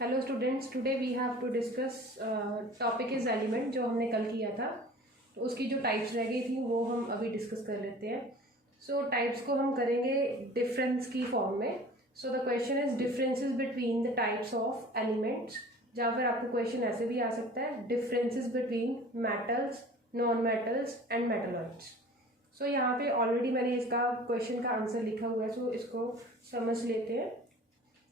Hello students, today we have to discuss topic is element जो हमने कल किया था। तो उसकी जो टाइप्स रह गई थी वो हम अभी डिस्कस कर लेते हैं। सो टाइप्स को हम करेंगे डिफरेंस की फॉर्म में। So the question is differences between the types of elements, या फिर आपको क्वेश्चन ऐसे भी आ सकता है differences between metals, non metals and metalloids. So यहाँ पे ऑलरेडी मैंने इसका क्वेश्चन का आंसर लिखा हुआ है, सो इसको समझ लेते हैं।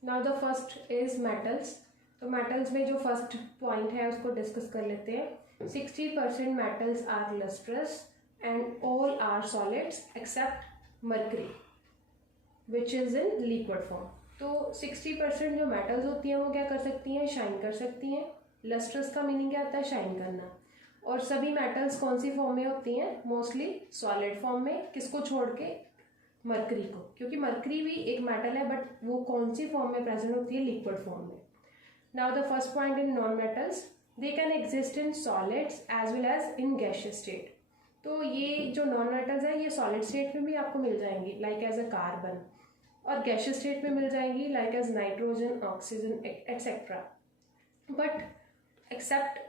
Now the first is metals. तो मेटल्स में जो फर्स्ट पॉइंट है उसको डिस्कस कर लेते हैं। 60% metals are lustrous and all are solids except mercury which is in liquid form. तो 60% जो मेटल्स होती हैं वो क्या कर सकती हैं, शाइन कर सकती हैं। लस्ट्रस का मीनिंग क्या होता है, शाइन करना। और सभी मेटल्स कौन सी फॉर्म में होती हैं, मोस्टली सॉलिड फॉर्म में। किसको छोड़ के, मरकरी को, क्योंकि मरकरी भी एक मेटल है बट वो कौन सी फॉर्म में प्रेजेंट होती है, लिक्विड फॉर्म में। Now the first point in non metals, they can exist in solids as well as in gaseous state. तो ये जो नॉन मेटल्स है ये सॉलिड स्टेट में भी आपको मिल जाएंगी, लाइक एज अ कार्बन, और गैसियस स्टेट में मिल जाएंगी like as nitrogen, oxygen etcetera, but except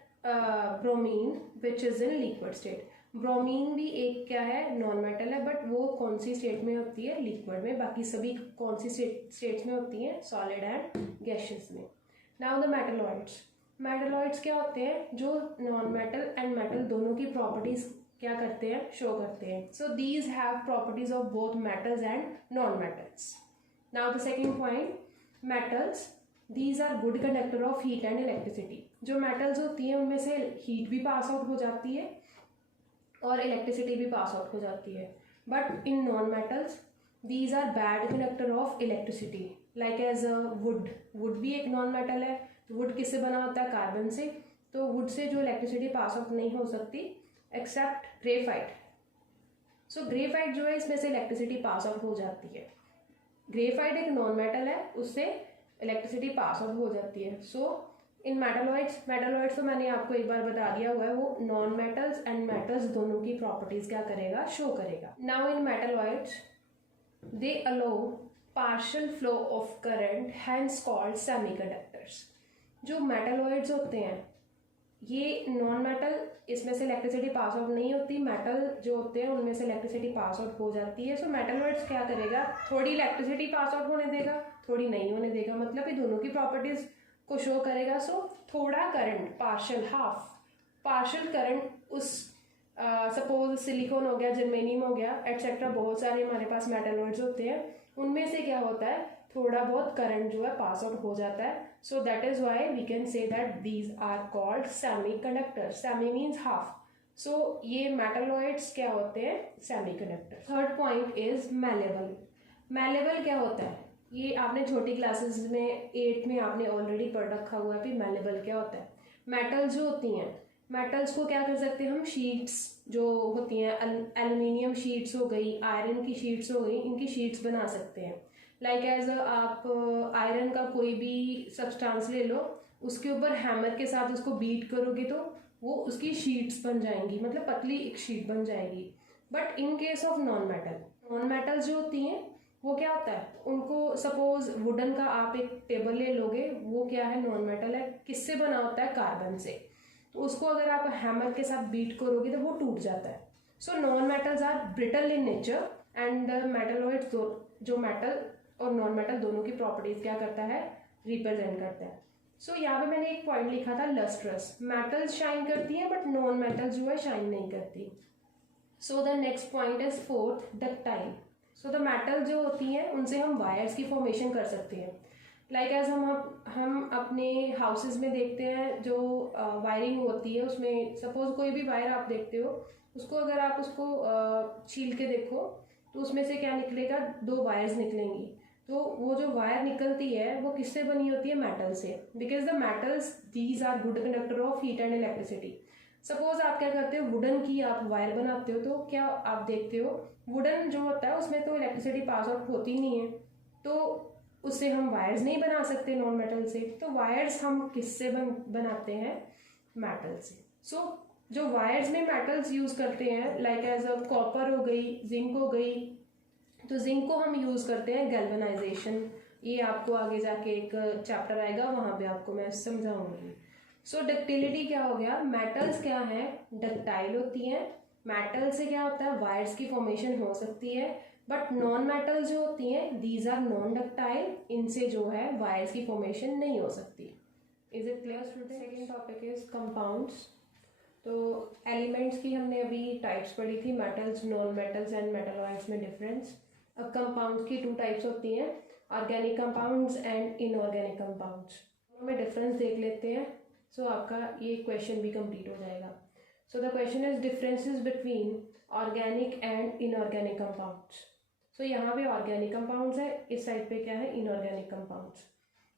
bromine which is in liquid state. Bromine भी एक क्या है, नॉन मेटल है, बट वो कौन सी स्टेट में होती है, लिक्विड में। बाकी सभी कौन सी स्टेट्स में होती हैं, सॉलिड एंड गैसियस में। Now the metalloids. मेटलॉइड्स क्या होते हैं, जो नॉन मेटल एंड मेटल दोनों की प्रॉपर्टीज क्या करते हैं, शो करते हैं। So these have properties of both metals and non metals. Now the second point, metals these are good conductor of heat and electricity. जो मेटल्स होती हैं उनमें से हीट भी पास आउट हो जाती है और इलेक्ट्रिसिटी भी पास आउट हो जाती है। But in non metals these are bad conductor of electricity, like as wood. Wood भी एक नॉन मेटल है। वुड किससे बना होता है, कार्बन से। तो वुड से जो इलेक्ट्रिसिटी पास आउट नहीं हो सकती एक्सेप्ट ग्रेफाइट। सो ग्रेफाइट जो है इसमें से इलेक्ट्रिसिटी पास आउट हो जाती है। ग्रेफाइट एक नॉन मेटल है, उससे इलेक्ट्रिसिटी पास आउट हो जाती है। सो इन मेटलॉइड्स तो मैंने आपको एक बार बता दिया हुआ है, वो नॉन मेटल्स एंड मेटल्स दोनों की प्रॉपर्टीज क्या करेगा, शो करेगा। Now in metalloids they allow partial flow of current, hence called semiconductors. जो मेटलॉइड्स होते हैं ये नॉन मेटल, इसमें से इलेक्ट्रिसिटी पास आउट नहीं होती। मेटल जो होते हैं उनमें से इलेक्ट्रिसिटी पास आउट हो जाती है। सो मेटलॉइड्स क्या करेगा, थोड़ी इलेक्ट्रिसिटी पास आउट होने देगा, थोड़ी नहीं होने देगा, मतलब ये दोनों की प्रॉपर्टीज को शो करेगा। सो थोड़ा current, partial, half partial current उस सपोज सिलिकॉन हो गया, जर्मेनियम हो गया एटसेट्रा, बहुत सारे हमारे पास मेटलॉइड्स होते हैं, उनमें से क्या होता है, थोड़ा बहुत करंट जो है पास आउट हो जाता है। So that is why we can say that these are called semiconductor. Semi means half. So ये मेटलॉइड्स क्या होते हैं, semiconductor. Third point is malleable. Malleable क्या होता है, ये आपने छोटी क्लासेस में 8 में आपने ऑलरेडी पढ़ रखा हुआ है कि मैलेबल क्या होता है। मेटल्स जो होती हैं, मेटल्स को क्या कर सकते हैं हम, शीट्स जो होती हैं, एल्युमिनियम शीट्स हो गई, आयरन की शीट्स हो गई, इनकी शीट्स बना सकते हैं। लाइक एज आप आयरन का कोई भी सब्सटेंस ले लो, उसके ऊपर हैमर के साथ उसको बीट करोगे तो वो उसकी शीट्स बन जाएंगी, मतलब पतली एक शीट बन जाएगी। But in case of non metals जो होती हैं वो क्या होता है, उनको सपोज वुडन का आप एक टेबल ले लोगे, वो क्या है, नॉन मेटल है। किससे बना होता है, कार्बन से। तो उसको अगर आप हैमर के साथ बीट करोगे तो वो टूट जाता है। So non metals are brittle in nature and metalloids जो मेटल और नॉन मेटल दोनों की प्रॉपर्टीज क्या करता है, रिप्रेजेंट करता है। सो यहाँ पे मैंने एक पॉइंट लिखा था, लस्ट्रस। मेटल्स शाइन करती हैं बट नॉन मेटल्स जो है शाइन नहीं करती। So the next point is fourth, ductile. So the metal जो होती हैं उनसे हम वायर्स की फॉर्मेशन कर सकते हैं। लाइक एज हम अपने हाउसेज में देखते हैं जो वायरिंग होती है, उसमें सपोज कोई भी वायर आप देखते हो, उसको अगर आप उसको छील के देखो तो उसमें से क्या निकलेगा, 2 वायर्स निकलेंगी। तो वो जो वायर निकलती है वो किससे बनी होती है, मेटल से। Because the metals these are good conductor of heat and electricity. Suppose आप क्या करते हो, वुडन की आप वायर बनाते हो, तो क्या आप देखते हो, वुडन जो होता है उसमें तो इलेक्ट्रिसिटी पास आउट होती नहीं है, तो उससे हम वायर्स नहीं बना सकते नॉन मेटल से। तो वायर्स हम किससे बनाते हैं, मेटल से। सो जो वायर्स में मेटल्स यूज करते हैं, लाइक एज अ कॉपर हो गई, जिंक हो गई। तो जिंक को हम यूज करते हैं गैल्वेनाइजेशन ये आपको आगे जाके एक चैप्टर आएगा, वहाँ पे आपको मैं समझाऊंगी। सो डक्टिलिटी क्या हो गया, मेटल्स क्या है, डक्टाइल होती हैं। मेटल से क्या होता है, वायर्स की फॉर्मेशन हो सकती है, बट नॉन मेटल जो होती हैं दीज आर नॉन डक्टाइल, इनसे जो है वायर्स की फॉर्मेशन नहीं हो सकती। Is it clear student? Second topic is compounds. तो एलिमेंट्स की हमने अभी टाइप्स पढ़ी थी, metals, non metals and metalloids में डिफरेंस। अब कंपाउंड्स की 2 टाइप्स होती हैं, organic compounds and inorganic compounds. दोनों में डिफरेंस देख लेते हैं। सो आपका ये क्वेश्चन भी कंप्लीट हो जाएगा। So the question is differences between organic and inorganic compounds. So यहाँ पे ऑर्गेनिक कंपाउंड्स है, इस साइड पे क्या है, इनऑर्गेनिक कंपाउंड्स।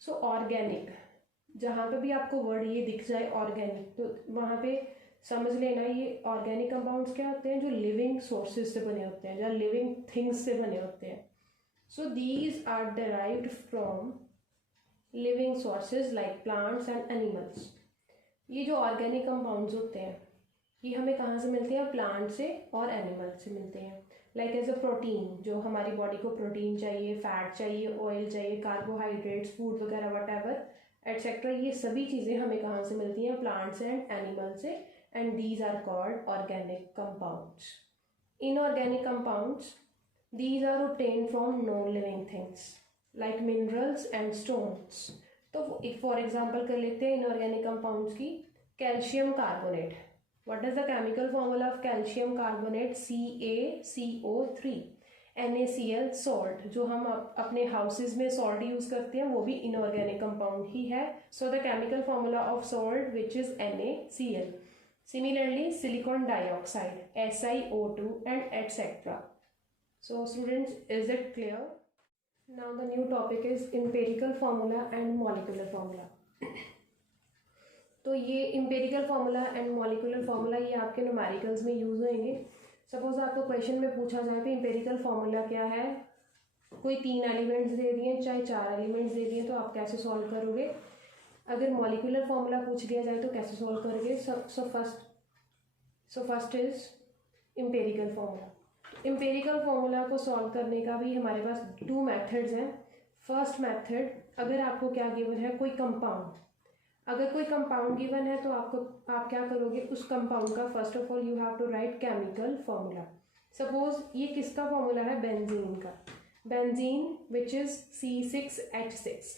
सो ऑर्गेनिक, जहाँ पे भी आपको वर्ड ये दिख जाए ऑर्गेनिक, तो वहाँ पे समझ लेना ये ऑर्गेनिक कंपाउंड्स क्या होते हैं, जो लिविंग सोर्सेज से बने होते हैं, या लिविंग थिंग्स से बने होते हैं। So these are derived from living sources like plants and animals. ये जो ऑर्गेनिक कंपाउंड्स होते हैं ये हमें कहाँ से मिलते हैं, प्लांट से और एनिमल से मिलते हैं। लाइक एज अ प्रोटीन, जो हमारी बॉडी को प्रोटीन चाहिए, फैट चाहिए, ऑयल चाहिए, कार्बोहाइड्रेट्स, फूड वगैरह वट एवर एटसेट्रा, ये सभी चीज़ें हमें कहाँ से मिलती हैं, प्लांट्स एंड एनिमल से, and these are called organic compounds. Inorganic compounds, these are obtained from non living things like minerals and stones. तो एक फॉर एग्जाम्पल कर लेते हैं इनऑर्गेनिक कंपाउंड्स की, calcium carbonate. What is the chemical formula of calcium carbonate? CaCO3, NaCl salt, जो हम अपने houses में सॉल्ट यूज करते हैं वो भी इनऑर्गेनिक कंपाउंड ही है। So the chemical formula of salt which is NaCl। Similarly silicon dioxide SiO2 and etcetera. So students, is it clear? Now the new topic is empirical formula and molecular formula. तो ये empirical formula and molecular formula ये आपके numericals में use होंगे। Suppose आपको question में पूछा जाए कि इम्पेरिकल फार्मूला क्या है, कोई 3 एलिमेंट्स दे दिए चाहे 4 एलिमेंट्स दे दिए, तो आप कैसे सॉल्व करोगे। अगर मॉलिक्यूलर फार्मूला पूछ दिया जाए तो कैसे सॉल्व करोगे। So first is empirical formula. Empirical formula को सॉल्व करने का भी हमारे पास 2 मेथड्स हैं। फर्स्ट मेथड, अगर आपको क्या गिवन है, कोई कंपाउंड, अगर कोई कंपाउंड गिवन है तो आप क्या करोगे, उस कंपाउंड का first of all you have to write chemical formula. Suppose ये किसका फॉर्मूला है, बेंजीन का, बेंजीन विच इज C6H6।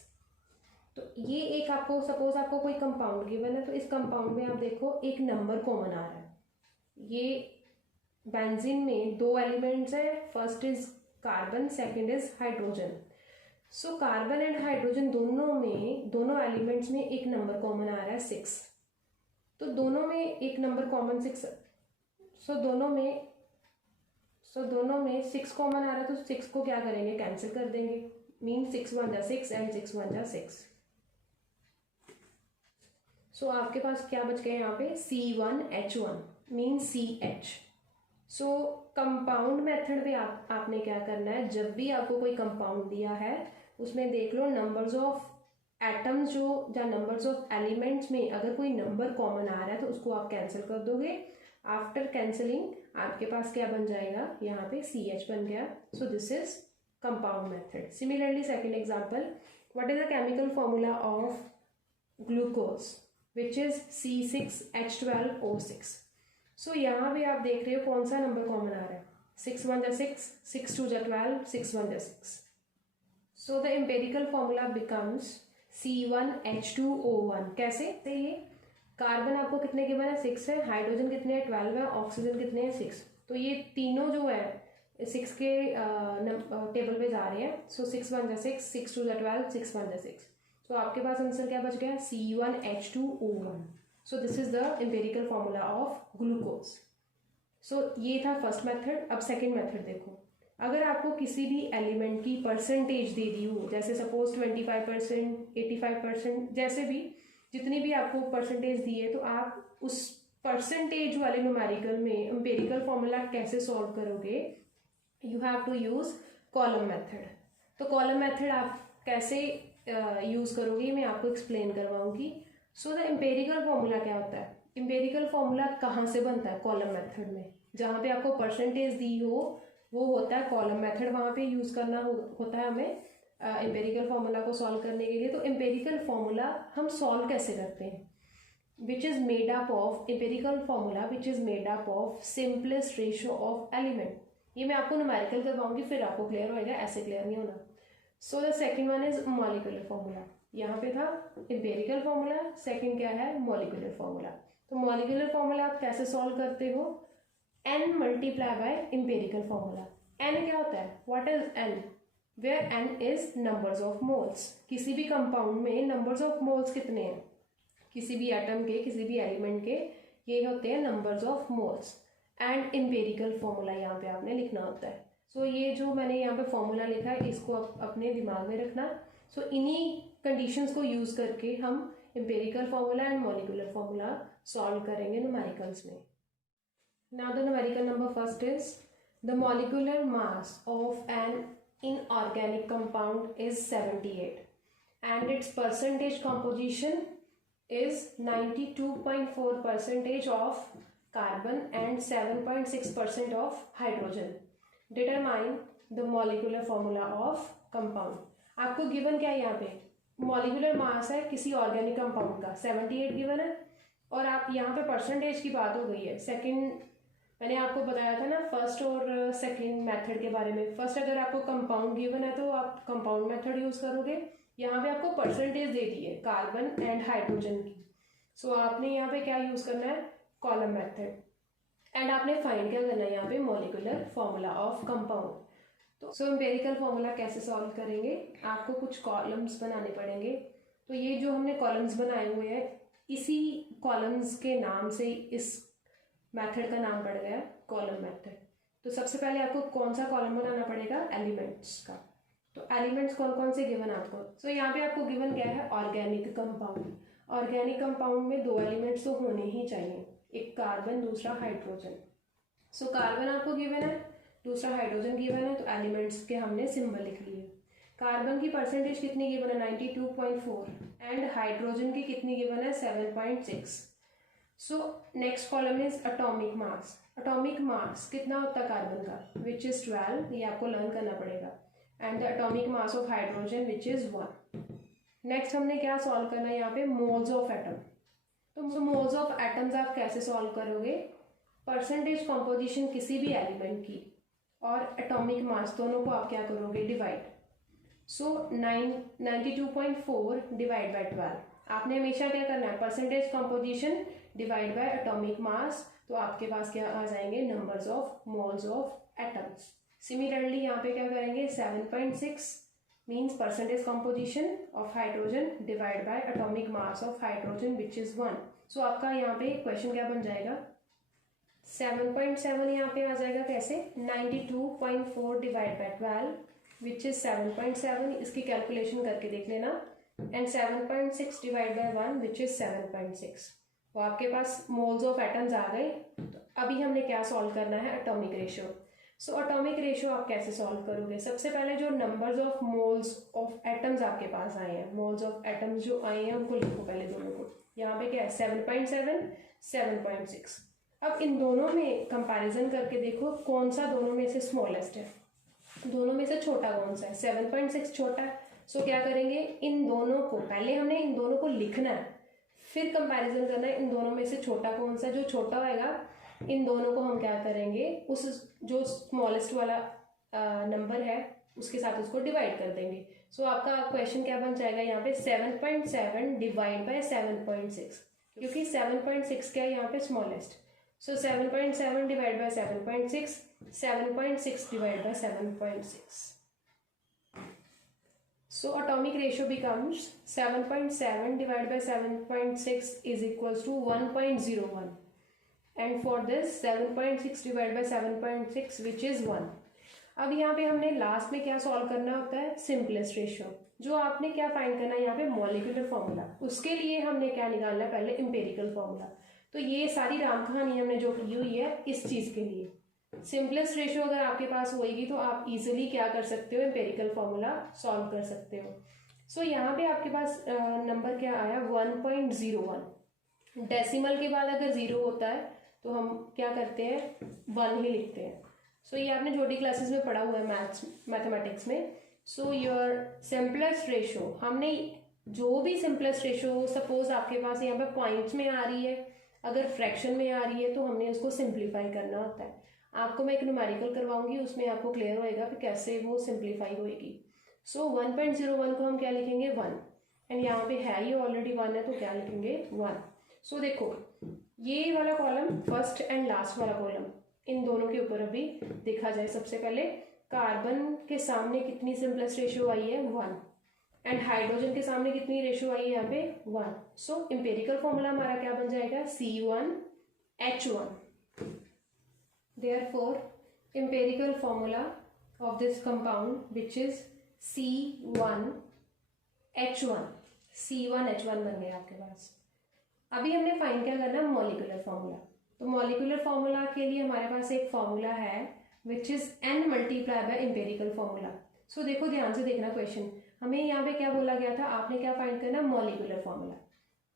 तो ये एक आपको, सपोज आपको कोई कंपाउंड गिवन है तो इस कंपाउंड में आप देखो एक नंबर कॉमन आ रहा है। ये बेंजीन में 2 एलिमेंट्स है, first is carbon, second is hydrogen. So carbon and hydrogen दोनों एलिमेंट्स में एक नंबर कॉमन आ रहा है 6। तो दोनों में एक नंबर कॉमन 6, सो दोनों में 6 कॉमन आ रहा है, तो 6 को क्या करेंगे, कैंसिल कर देंगे। मीन 6 1 जा 6 एंड 6 1 जा 6। सो आपके पास क्या बच गए यहाँ पे, C1H1 मीन CH। सो कंपाउंड मेथड पे आपने क्या करना है, जब भी आपको कोई कंपाउंड दिया है उसमें देख लो नंबर्स ऑफ एटम्स जो, या नंबर्स ऑफ एलिमेंट्स में अगर कोई नंबर कॉमन आ रहा है तो उसको आप कैंसिल कर दोगे। आफ्टर कैंसिलिंग आपके पास क्या बन जाएगा, यहाँ पे CH बन गया। सो this is compound method. Similarly second example, what is the chemical formula of glucose which is C6H12O6। सो यहाँ भी आप देख रहे हो कौन सा नंबर कॉमन आ रहा है, 6 1 जा 6, 6 2 जा 12, 6 1 जा 6। सो the empirical formula becomes C1H2O1। कैसे, तो ये कार्बन आपको कितने गिवन है, 6 है, हाइड्रोजन कितने हैं, 12 है, ऑक्सीजन कितने हैं, 6। तो ये तीनों जो है 6 के टेबल पे जा रहे हैं। सो 6 1 जा 6, 6 2 जा 12, 6 1 जा 6। तो आपके पास आंसर क्या बच गया, C1H2O1। So this is the empirical formula of glucose. So ये था फर्स्ट मेथड। अब सेकेंड मेथड देखो, अगर आपको किसी भी एलिमेंट की परसेंटेज दे दी हो, जैसे सपोज 25%, 85%, जैसे भी जितनी भी आपको परसेंटेज दी है, तो आप उस परसेंटेज वाले न्यूमेरिकल में एम्पेरिकल फॉर्मूला कैसे सॉल्व करोगे, you have to use column method. तो कॉलम मेथड आप कैसे यूज करोगे मैं आपको एक्सप्लेन करवाऊंगी। सो द एम्पेरिकल फॉर्मूला क्या होता है, एम्पेरिकल फॉर्मूला कहाँ से बनता है, कॉलम मेथड में। जहाँ पे आपको परसेंटेज दी हो वो होता है कॉलम मेथड, वहाँ पे यूज करना होता है हमें एम्पेरिकल फार्मूला को सॉल्व करने के लिए। तो एम्पेरिकल फार्मूला हम सॉल्व कैसे करते हैं, which is made up of, empirical formula which is made up of simplest ratio of element. ये मैं आपको न्यूमेरिकल करवाऊंगी, फिर आपको क्लियर होएगा, ऐसे क्लियर नहीं होना। So the second one is molecular formula. यहाँ पे था एम्पेरिकल फार्मूला, सेकेंड क्या है मॉलिक्यूलर फार्मूला। तो मॉलिक्यूलर फार्मूला आप कैसे सॉल्व करते हो, n multiply by empirical formula. n क्या होता है, what is n, where n is numbers of moles. किसी भी कंपाउंड में नंबर्स ऑफ मोल्स कितने हैं, किसी भी एटम के, किसी भी एलिमेंट के, ये होते हैं numbers of moles. And empirical formula यहाँ पे आपने लिखना होता है। सो ये जो मैंने यहाँ पे फार्मूला लिखा है इसको अपने दिमाग में रखना। सो इन्हीं कंडीशंस को यूज करके हम empirical formula and molecular formula solve करेंगे न्यूमेरिकल्स में। Now the numerical number first is the molecular mass of an inorganic compound is 78 and it's percentage composition is 92.4% of carbon and 7.6% of hydrogen. Determine the molecular formula of compound. आपको given क्या है यहाँ पे, molecular mass है किसी organic compound का 78 given है, और आप यहाँ पे परसेंटेज की बात हो गई है। सेकंड मैंने आपको बताया था ना फर्स्ट और सेकंड मेथड के बारे में। फर्स्ट अगर आपको कंपाउंड गिवन है तो आप कंपाउंड मेथड यूज करोगे, यहाँ पे आपको परसेंटेज दे दी है कार्बन एंड हाइड्रोजन की। सो आपने यहाँ पे क्या यूज करना है, कॉलम मेथड, एंड आपने फाइंड क्या करना है यहाँ पे मॉलिक्यूलर फॉर्मूला ऑफ कंपाउंड। तो सो एम्पेरिकल फॉर्मूला कैसे सॉल्व करेंगे, आपको कुछ कॉलम्स बनाने पड़ेंगे। तो ये जो हमने कॉलम्स बनाए हुए हैं, इसी कॉलम्स के नाम से इस मेथड का नाम पड़ गया कॉलम मेथड। तो सबसे पहले आपको कौन सा कॉलम बनाना पड़ेगा, एलिमेंट्स का। तो एलिमेंट्स कौन कौन से गिवन आपको, सो यहाँ पे आपको गिवन क्या है, ऑर्गेनिक कंपाउंड। ऑर्गेनिक कंपाउंड में दो एलिमेंट्स तो होने ही चाहिए, एक कार्बन दूसरा हाइड्रोजन। सो कार्बन आपको गिवन है, दूसरा हाइड्रोजन गिवन है, तो एलिमेंट्स के हमने सिंबल लिख लिए। कार्बन की परसेंटेज कितनी गिवन है 92.4 एंड हाइड्रोजन की कितनी गिवन है 7.6। So next column is atomic mass. Atomic mass कितना होता है कार्बन का, विच इज 12, ये आपको लर्न करना पड़ेगा, and the atomic mass of hydrogen which is 1। Next हमने क्या सॉल्व करना है यहाँ पे, मोल्स ऑफ एटम। तो मोल्स ऑफ एटम्स आप कैसे सॉल्व करोगे, परसेंटेज कॉम्पोजिशन किसी भी एलिमेंट की और एटॉमिक मास दोनों को आप क्या करोगे, डिवाइड। So 92.4 divide by 12। आपने हमेशा क्या करना है, percentage composition divide by atomic mass, तो आपके पास क्या आ जाएंगे, numbers of moles of atoms. Similarly यहाँ पे क्या करेंगे, 7.6 means percentage composition of hydrogen divide by atomic mass of hydrogen which is 1। सो आपका यहाँ पे क्वेश्चन क्या बन जाएगा, 7.7 यहाँ पे आ जाएगा कैसे, 92.4 डिवाइड बाय 12 विच इज 7.7, इसकी कैलकुलेशन करके देख लेना, and 7.6 divide by 1 which is 7.6। तो आपके पास मोल्स ऑफ एटम्स आ गए। तो अभी हमने क्या सॉल्व करना है, atomic ratio. So atomic ratio आप कैसे सॉल्व करोगे, सबसे पहले जो numbers of moles of atoms आपके पास आए हैं, मोल्स ऑफ एटम्स जो आए हैं उनको लिखो पहले दोनों को। यहाँ पे क्या है 7.7, 7.6। अब इन दोनों में कंपैरिजन करके देखो कौन सा दोनों में से स्मॉलेस्ट है, दोनों में से छोटा कौन सा है, 7.6 छोटा है। सो क्या करेंगे, इन दोनों को पहले हमने इन दोनों को लिखना है, फिर कंपैरिजन करना है इन दोनों में से छोटा कौन सा। जो छोटा होएगा इन दोनों को हम क्या करेंगे, उस जो स्मॉलेस्ट वाला नंबर है उसके साथ उसको डिवाइड कर देंगे। सो आपका क्वेश्चन क्या बन जाएगा यहाँ पे, 7.7 डिवाइड बाय 7.6, क्योंकि 7.6 क्या है यहाँ पे smallest. So 7.7 divide by 7.6, 7.6 divide by 7.6। So atomic ratio becomes 7.7 divided by 7.6 is equals to 1.01, and for this 7.6 divided by 7.6 which is 1। अब यहाँ पे हमने लास्ट में क्या सॉल्व करना होता है, सिंपलेस्ट रेशियो। जो आपने क्या फाइंड करना है यहाँ पे, मॉलिक्यूलर फॉर्मूला। उसके लिए हमने क्या निकालना है, पहले एम्पेरिकल फॉर्मूला। तो ये सारी राम कहानी हमने जो की हुई है इस चीज के लिए। सिंपलेस्ट रेशियो अगर आपके पास होएगी तो आप इजीली क्या कर सकते हो, एम्पेरिकल फॉर्मूला सॉल्व कर सकते हो। सो यहाँ पे आपके पास नंबर क्या आया 1.01। डेसिमल के बाद अगर 0 होता है तो हम क्या करते हैं, 1 ही लिखते हैं। सो ये आपने छोटी क्लासेस में पढ़ा हुआ है मैथमेटिक्स में। सो योर सिंपलेस्ट रेशो, हमने जो भी सिंपलेस्ट रेशो, सपोज आपके पास यहाँ पे पॉइंट्स में आ रही है, अगर फ्रैक्शन में आ रही है तो हमने उसको सिंप्लीफाई करना होता है। आपको मैं एक न्यूमेरिकल करवाऊंगी, उसमें आपको क्लियर होएगा कि कैसे वो सिंप्लीफाई होएगी। सो 1.01 को हम क्या लिखेंगे 1, एंड यहाँ पे है ये ऑलरेडी 1 है तो क्या लिखेंगे 1। सो देखो ये वाला कॉलम फर्स्ट एंड लास्ट वाला कॉलम, इन दोनों के ऊपर अभी देखा जाए। सबसे पहले कार्बन के सामने कितनी सिंपलेस्ट रेशियो आई है 1, एंड हाइड्रोजन के सामने कितनी रेशियो आई है यहाँ पे 1। सो इंपेरिकल फॉर्मूला हमारा क्या बन जाएगा C1H1। Therefore empirical formula of this compound which is C1H1 बन गया आपके पास। अभी हमने फाइंड क्या करना है मॉलिक्यूलर फॉर्मूला। तो मॉलिक्यूलर फॉर्मूला के लिए हमारे पास एक फॉर्मूला है which is n multiply by empirical formula. So देखो ध्यान से देखना क्वेश्चन, हमें यहाँ पे क्या बोला गया था, आपने क्या फाइंड करना मॉलिक्यूलर फॉर्मूला।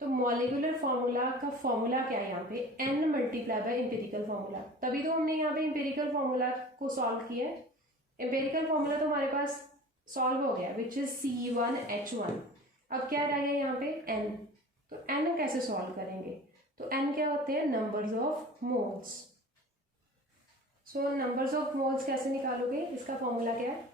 तो मॉलिक्यूलर फॉर्मूला का फॉर्मूला क्या है यहाँ पे n multiply by empirical formula. तभी तो हमने यहाँ पे एम्पेरिकल फॉर्मूला को सॉल्व किया है। एम्पेरिकल फॉर्मूला तो हमारे पास सॉल्व हो गया विच इज C1H1। अब क्या रह गया यहाँ पे n, तो n कैसे सॉल्व करेंगे, तो n क्या होते हैं numbers of moles. So numbers of moles कैसे निकालोगे, इसका फॉर्मूला क्या है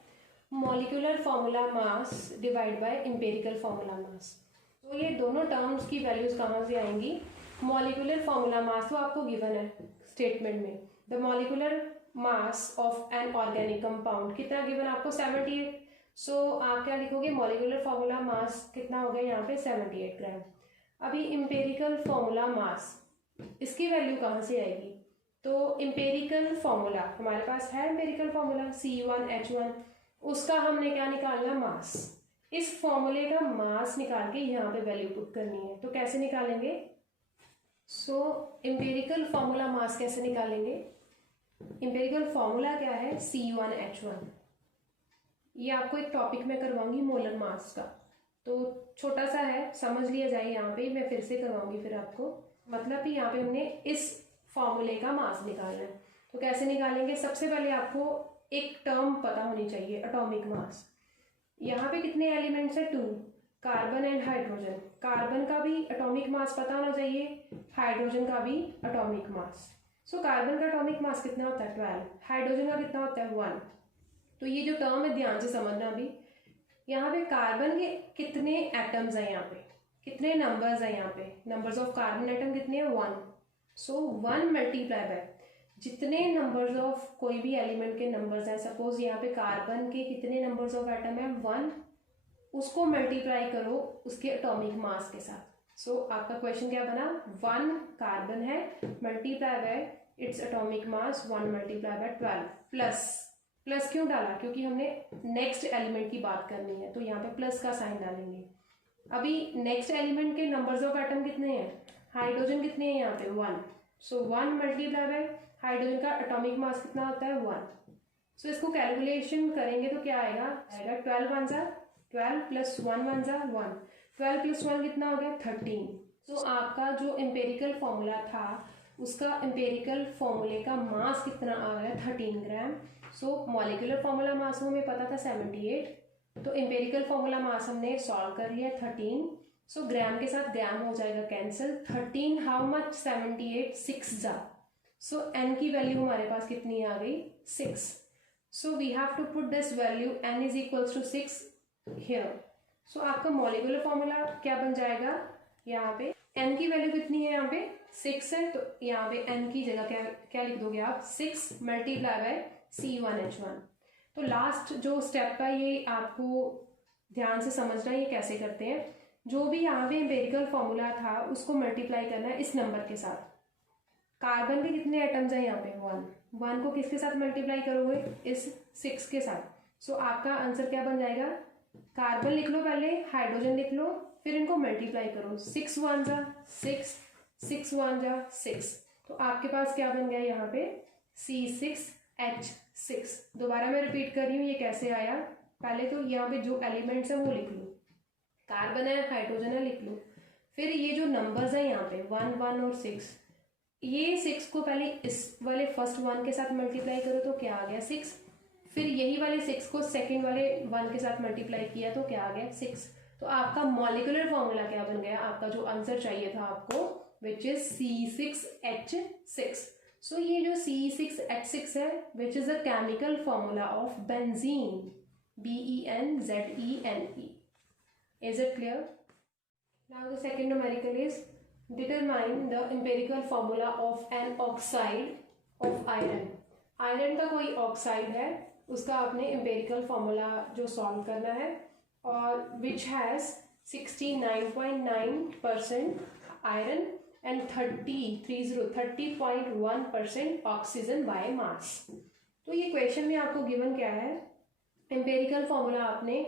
molecular formula mass divide by empirical formula mass. तो ये दोनों टर्म्स की वैल्यूज कहाँ से आएंगी, मॉलिक्यूलर फॉर्मूला मास तो आपको गिवन है स्टेटमेंट में, the molecular mass of an organic compound कितना गिवन आपको 78। सो आप क्या लिखोगे मॉलिक्यूलर फॉर्मूला मास कितना हो गया यहाँ पे 78 ग्राम। अभी इंपेरिकल फॉर्मूला मास, इसकी वैल्यू कहाँ से आएगी, तो इंपेरिकल फॉर्मूला हमारे पास है, इंपेरिकल फॉर्मूला C1H1, उसका हमने क्या निकालना मास। इस फॉर्मूले का मास निकाल के यहाँ पे वैल्यू पुट करनी है, तो कैसे निकालेंगे। सो इंपेरिकल फॉर्मूला मास कैसे निकालेंगे, इंपेरिकल फॉर्मूला क्या है C1H1। ये आपको एक टॉपिक में करवाऊंगी मोलर मास का, तो छोटा सा है समझ लिया जाए। यहाँ पे मैं फिर से करवाऊंगी फिर आपको, मतलब कि यहाँ पे हमने इस फॉर्मूले का मास निकालना है। तो कैसे निकालेंगे, सबसे पहले आपको एक टर्म पता होनी चाहिए एटॉमिक मास। यहाँ पे कितने एलिमेंट्स है 2, कार्बन एंड हाइड्रोजन। कार्बन का भी एटॉमिक मास पता होना चाहिए, हाइड्रोजन का भी एटॉमिक मास। सो कार्बन का एटॉमिक मास कितना होता है 12, हाइड्रोजन का कितना होता है 1। तो ये जो टर्म है ध्यान से समझना। अभी यहाँ पे कार्बन के कितने एटम्स हैं, यहाँ पे कितने नंबर्स हैं, यहाँ पे नंबर्स ऑफ कार्बन एटम कितने हैं 1। सो 1 मल्टीप्लाई बाय जितने नंबर्स ऑफ कोई भी एलिमेंट के नंबर्स हैं, सपोज यहाँ पे कार्बन के कितने नंबर्स ऑफ एटम है 1, उसको मल्टीप्लाई करो उसके एटॉमिक मास के साथ। सो आपका क्वेश्चन क्या बना 1 कार्बन है multiply by its atomic mass 1 multiply by 12 plus क्यों डाला, क्योंकि हमने नेक्स्ट एलिमेंट की बात करनी है, तो यहाँ पे प्लस का साइन डालेंगे। अभी नेक्स्ट एलिमेंट के नंबर्स ऑफ एटम कितने हैं, हाइड्रोजन कितने हैं यहाँ पे 1। सो 1 मल्टीप्लाई बाय हाइड्रोजन का एटॉमिक मास कितना होता है 1। सो इसको कैलकुलेशन करेंगे तो क्या आएगा 12 वन जा 12 प्लस 1 वन जा 1, 12 प्लस 1 कितना हो गया 13। सो आपका जो एम्पेरिकल फॉर्मूला था उसका एम्पेरिकल फॉर्मूले का मास कितना आ गया 13 ग्राम। सो मॉलिक्यूलर फॉर्मूला मास हमें पता था 78, तो एम्पेरिकल फॉर्मूला मास हमने सॉल्व कर लिया 13। सो ग्राम के साथ ग्राम हो जाएगा कैंसिल, 13 हाउ मच 78 6 जा। सो n की वैल्यू हमारे पास कितनी आ गई 6। So we have to put this value n is equals to 6 here. So आपका मॉलिक्यूलर फॉर्मूला क्या बन जाएगा, यहाँ पे n की वैल्यू कितनी है यहाँ पे 6 है, तो यहाँ पे n की जगह क्या लिख दोगे आप 6 मल्टीप्लाई बाय C1H1। तो लास्ट जो स्टेप है ये आपको ध्यान से समझना है, ये कैसे करते हैं। जो भी यहाँ पे एम्पेरिकल फॉर्मूला था उसको मल्टीप्लाई करना है इस नंबर के साथ। कार्बन के कितने एटम्स हैं यहाँ पे 1 को किसके साथ मल्टीप्लाई करोगे इस 6 के साथ। सो आपका आंसर क्या बन जाएगा, कार्बन लिख लो पहले, हाइड्रोजन लिख लो, फिर इनको मल्टीप्लाई करो, 6 1 जा 6, 6 1 जा 6। तो आपके पास क्या बन गया यहाँ पे C6H6। दोबारा मैं रिपीट कर रही हूँ ये कैसे आया, पहले तो यहाँ पे जो एलिमेंट्स हैं वो लिख लो, कार्बन है हाइड्रोजन है लिख लो, फिर ये जो नंबर्स हैं यहाँ पे 1 1 और 6, ये 6 को पहले इस वाले फर्स्ट 1 के साथ मल्टीप्लाई करो तो क्या आ गया 6, फिर यही वाले 6 को सेकेंड वाले 1 के साथ मल्टीप्लाई किया तो क्या आ गया 6। तो आपका मॉलिकुलर फॉर्मूला क्या बन गया, आपका जो आंसर चाहिए था आपको, विच इज C6H6। सो ये जो C6H6 है which is a chemical formula of benzene, BENZENE। Is it clear? Now the second numerical is determine the empirical formula of an oxide of iron। Iron का कोई oxide है, उसका आपने empirical formula जो solve करना है, और which has 69.9% iron and 30.1% oxygen by mass. तो ये क्वेश्चन में आपको गिवन क्या है, एम्पेरिकल फॉर्मूला आपने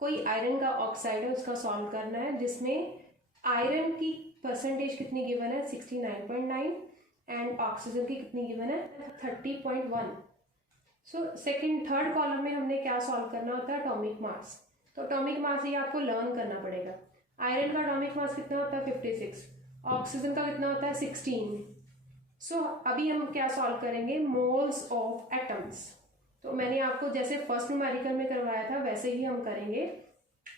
कोई आयरन का ऑक्साइड है उसका सॉल्व करना है, जिसमें आयरन की परसेंटेज कितनी गिवन है 69.9 एंड ऑक्सीजन की कितनी गिवन है 30.1। सो सेकंड थर्ड कॉलम में हमने क्या सॉल्व करना होता है, एटॉमिक मास। तो एटॉमिक मास ये आपको लर्न करना पड़ेगा। आयरन का एटॉमिक मास कितना होता है 56, ऑक्सीजन का कितना होता है 16। सो अभी हम क्या सॉल्व करेंगे, मोल्स ऑफ एटम्स। तो मैंने आपको जैसे फर्स्ट न्यूमेरिकल में करवाया था वैसे ही हम करेंगे।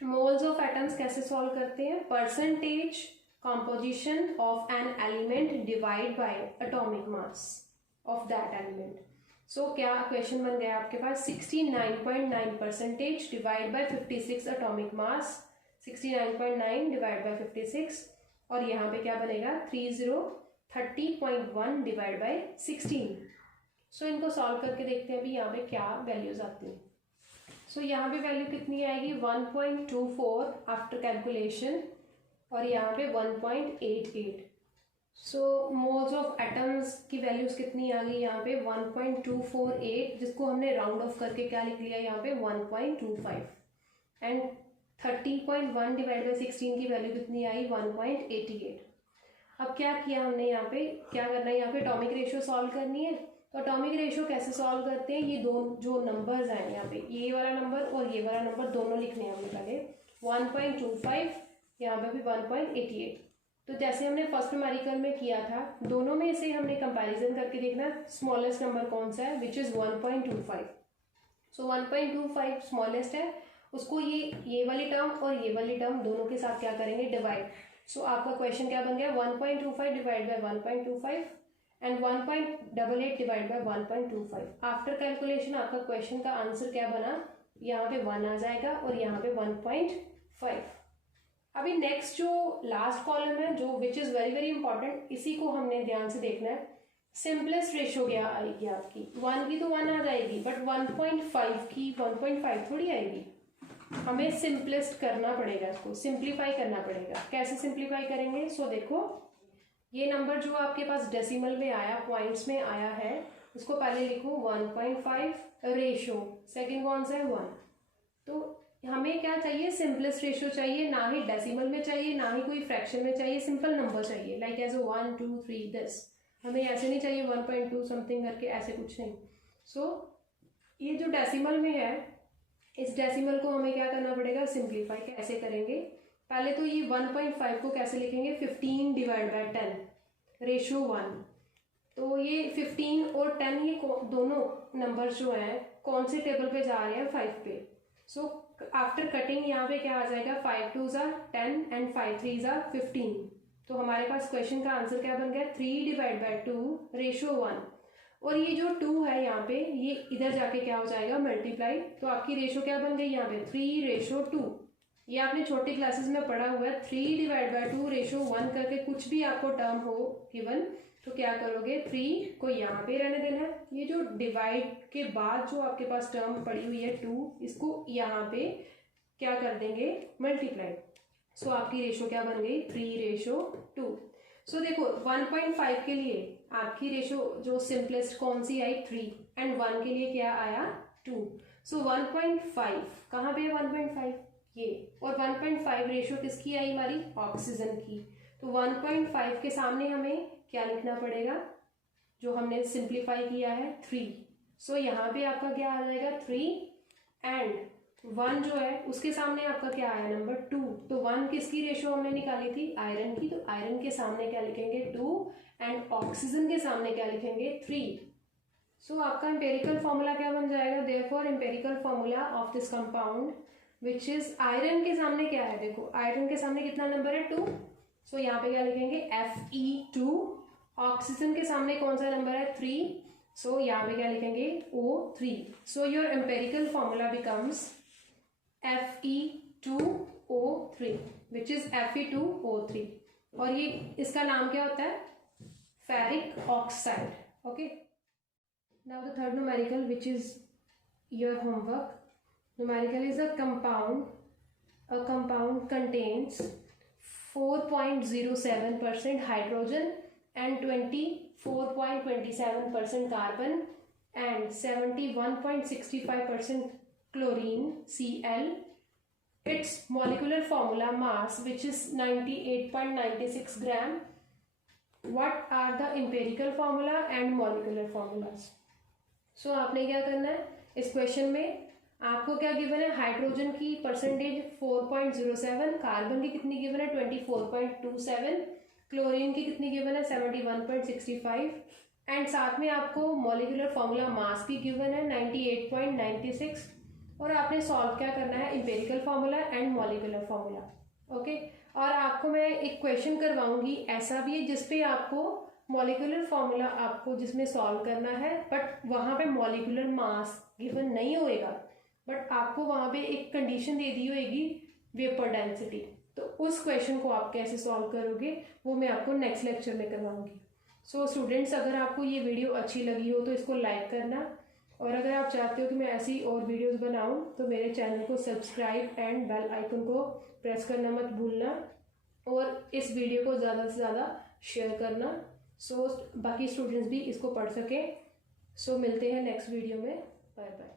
मोल्स ऑफ एटम्स कैसे सॉल्व करते हैं, percentage composition of an element divide by atomic mass of that element। so क्या क्वेश्चन बन गया आपके पास 69.9% divide by 56 atomic mass, 69.9 divide by 56, और यहाँ पे क्या बनेगा 30.1 डिवाइड बाय 16। सो इनको सॉल्व करके देखते हैं अभी यहाँ पे क्या वैल्यूज आती हैं। सो यहाँ पे वैल्यू कितनी आएगी 1.24 आफ्टर कैलकुलेशन, और यहाँ पे 1.88। सो मोल्स ऑफ एटम्स की वैल्यूज कितनी आ गई यहाँ पे 1.248, जिसको हमने राउंड ऑफ करके क्या लिख लिया यहाँ पे 1.25, एंड 30.1 डिवाइड बाई 16 की वैल्यू कितनी आई 1.88। अब क्या किया हमने यहाँ पे, क्या करना है यहाँ पे एटॉमिक रेशियो सॉल्व करनी है। तो एटॉमिक रेशियो कैसे सॉल्व करते हैं, ये दो जो नंबर्स हैं यहाँ पे, ये वाला नंबर और ये वाला नंबर दोनों लिखने हैं हमें पहले, 1.25 यहाँ पे भी 1.88। तो जैसे हमने फर्स्ट न्यूमेरिकल में किया था, दोनों में से हमने कंपैरिजन करके देखना स्मॉलेस्ट नंबर कौन सा है, विच इज़ 1.25। सो 1.25 स्मॉलेस्ट है, उसको ये वाली टर्म और ये वाली टर्म दोनों के साथ क्या करेंगे डिवाइड। सो आपका क्वेश्चन क्या बन गया 1.25 divide by 1.25 and 1.88 divide by 1.25। After calculation आपका क्वेश्चन का आंसर क्या बना, यहाँ पे 1 आ जाएगा और यहाँ पे 1.5। अभी नेक्स्ट जो लास्ट कॉलम है, जो which is very very important, इसी को हमने ध्यान से देखना है। सिंपलेस्ट रेशो क्या आएगी आपकी, 1 की तो 1 आ जाएगी, बट 1.5 की 1.5 थोड़ी आएगी। हमें सिंपलेस्ट करना पड़ेगा, इसको सिंप्लीफाई करना पड़ेगा। कैसे सिंप्लीफाई करेंगे, सो देखो ये नंबर जो आपके पास डेसिमल में आया, पॉइंट्स में आया है, उसको पहले लिखो 1.5 रेशो, सेकेंड कौन सा है 1। तो हमें क्या चाहिए, सिंपलेस्ट रेशियो चाहिए, ना ही डेसिमल में चाहिए, ना ही कोई फ्रैक्शन में चाहिए, सिंपल नंबर चाहिए, लाइक एज 1 2 3 दिस। हमें ऐसे नहीं चाहिए 1.2 समथिंग करके, ऐसे कुछ नहीं। सो ये जो डेसिमल में है, इस डेसिमल को हमें क्या करना पड़ेगा, सिंप्लीफाई। कैसे करेंगे, पहले तो ये 1.5 को कैसे लिखेंगे 15 डिवाइड बाय 10 रेशियो 1। तो ये 15 और 10 ये दोनों नंबर जो हैं कौन से टेबल पे जा रहे हैं 5 पे। सो आफ्टर कटिंग यहाँ पे क्या आ जाएगा 5 2 ज़ा 10 एंड 5 3 ज़ा 15। तो हमारे पास क्वेश्चन का आंसर क्या बन गया 3 डिवाइड बाय 2 रेशियो 1। और ये जो 2 है यहाँ पे, ये इधर जाके क्या हो जाएगा मल्टीप्लाई। तो आपकी रेशियो क्या बन गई यहाँ पे 3 रेशियो 2। ये आपने छोटी क्लासेस में पढ़ा हुआ है, 3 डिवाइड बाय 2 रेशियो 1 करके कुछ भी आपको टर्म हो गिवन तो क्या करोगे 3 को यहाँ पे रहने देना है। ये जो डिवाइड के बाद जो आपके पास टर्म पड़ी हुई है 2, इसको यहाँ पे क्या कर देंगे मल्टीप्लाई। सो आपकी रेशो क्या बन गई 3 रेशो 2। सो देखो 1.5 के लिए आपकी रेशो जो सिंपलेस्ट कौन सी आई 3 एंड 1 के लिए क्या आया 2। सो 1.5 कहाँ पे है 1.5 ये, और 1.5 रेशो किसकी आई हमारी ऑक्सीजन की। तो 1.5 के सामने हमें क्या लिखना पड़ेगा, जो हमने सिंप्लीफाई किया है 3। सो यहाँ पे आपका क्या आ जाएगा 3 एंड 1 जो है उसके सामने आपका क्या आया नंबर 2। तो 1 किसकी रेशो हमने निकाली थी आयरन की, तो आयरन के सामने क्या लिखेंगे 2 एंड ऑक्सीजन के सामने क्या लिखेंगे 3। सो आपका एम्पेरिकल फॉर्मूला क्या बन जाएगा, therefore empirical formula of this compound which is, iron के सामने क्या है, देखो आयरन के सामने कितना नंबर है 2, सो यहाँ पे क्या लिखेंगे Fe2। ऑक्सीजन के सामने कौन सा नंबर है 3, सो यहाँ पे क्या लिखेंगे O3। So your empirical formula becomes Fe2O3 which is Fe2O3, और ये इसका नाम क्या होता है, ferric oxide. Okay, now the third numerical which is your homework. Numerical is a compound contains 4.07% hydrogen and 24.27% carbon and 71.65% chlorine Cl. Its molecular formula mass which is 98.96 gram. What are the empirical formula and molecular formulas? So आपने क्या करना है इस question में, आपको क्या given है, hydrogen की परसेंटेज 4.07, कार्बन की कितनी गिवन है 24.27, क्लोरीन की कितनी गिवन है 71.65, एंड साथ में आपको मॉलिक्यूलर फॉर्मूला मास भी गिवन है 98.96, और आपने सॉल्व क्या करना है, empirical formula and molecular formula. Okay, और आपको मैं एक क्वेश्चन करवाऊंगी ऐसा भी है जिसपे आपको मॉलिक्यूलर फार्मूला आपको जिसमें सॉल्व करना है, बट वहाँ पे मॉलिक्यूलर मास गिवन नहीं होएगा, बट आपको वहाँ पे एक कंडीशन दे दी होएगी वेपर डेंसिटी। तो उस क्वेश्चन को आप कैसे सॉल्व करोगे वो मैं आपको नेक्स्ट लेक्चर में करवाऊंगी। सो स्टूडेंट्स, अगर आपको ये वीडियो अच्छी लगी हो तो इसको लाइक करना, और अगर आप चाहते हो कि मैं ऐसी और वीडियोस बनाऊं तो मेरे चैनल को सब्सक्राइब एंड बेल आइकन को प्रेस करना मत भूलना, और इस वीडियो को ज़्यादा से ज़्यादा शेयर करना, सो बाकी स्टूडेंट्स भी इसको पढ़ सकें। सो मिलते हैं नेक्स्ट वीडियो में, बाय बाय।